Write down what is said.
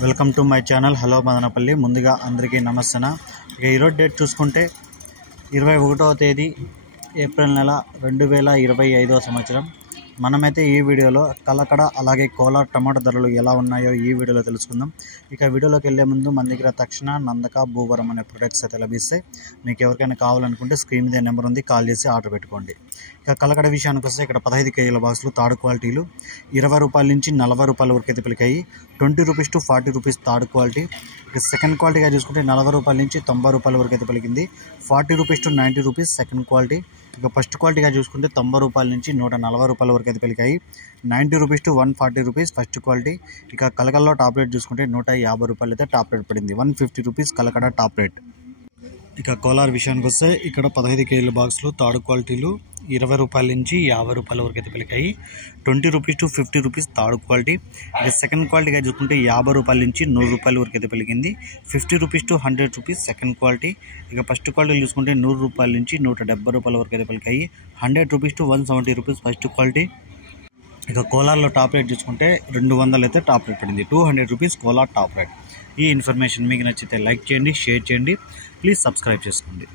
Welcome to my channel hello Madanapalle. ముందుగా అందరికీ నమస్తే. ఇక ఈరోజు డేట్ చూసుకుంటే 21వ తేదీ ఏప్రిల్ నెల 2025వ సంవత్సరం. మనమైతే ఈ వీడియోలో కలకడ అలాగే కోలార్ టమాటా ధరలు ఎలా ఉన్నాయో ఈ వీడియోలో తెలుసుకుందాం. ఇక వీడియోలోకి వెళ్ళే ముందు మన దగ్గర తక్షణ, నందక, భూవరం అనే ప్రొడక్ట్స్ అయితే లభిస్తాయి. మీకు ఎవరికైనా కావాలనుకుంటే స్క్రీన్ మీద నెంబర్ ఉంది, కాల్ చేసి ఆర్డర్ పెట్టుకోండి. ఇక కలకడ విషయానికి వస్తే ఇక్కడ 15 కేజీల బాక్సులు థర్డ్ క్వాలిటీలు 20 రూపాయల నుంచి 40 రూపాయల వరకు అయితే పలికాయి. 20 rupees to 40 rupees third quality. ఇక సెకండ్ క్వాలిటీగా చూసుకుంటే 40 రూపాయల నుంచి 90 రూపాయల వరకు అయితే పలికింది. 40 rupees to 90 rupees second quality. ఇక ఫస్ట్ క్వాలిటీగా చూసుకుంటే 90 రూపాయల నుంచి 140 రూపాయల వరకు అయితే పలికాయి. 90 rupees to 140 rupees first quality. ఇక కలకడలో టాప్ రేట్ చూసుకుంటే 150 రూపాయలు అయితే టాప్ రేట్ పడింది. 150 రూపీస్ కలకడ టాప్ రేట్. ఇక కోలార్ విషయానికి వస్తే ఇక్కడ 15 కేజీల బాక్సులు థర్డ్ క్వాలిటీలు 20 రూపాయల నుంచి 50 రూపాయల వరకు అయితే పలికాయి. 20 rupees to 50 rupees third quality. ఇక సెకండ్ క్వాలిటీగా చూసుకుంటే 50 రూపాయల నుంచి 100 రూపాయల వరకు అయితే పలికింది. 50 rupees to 100 rupees second quality. ఇక ఫస్ట్ క్వాలిటీ చూసుకుంటే 100 రూపాయల నుంచి 170 రూపాయల వరకు అయితే పలికాయి. 100 rupees to 170 rupees first quality. ఇక కోలార్లో టాప్ రేట్ చూసుకుంటే 200 అయితే టాప్ రేట్ పడింది. 200 రూపీస్ కోలార్ టాప్ రేట్. ఈ ఇన్ఫర్మేషన్ మీకు నచ్చితే లైక్ చేయండి, షేర్ చేయండి, ప్లీజ్ సబ్స్క్రైబ్ చేసుకోండి.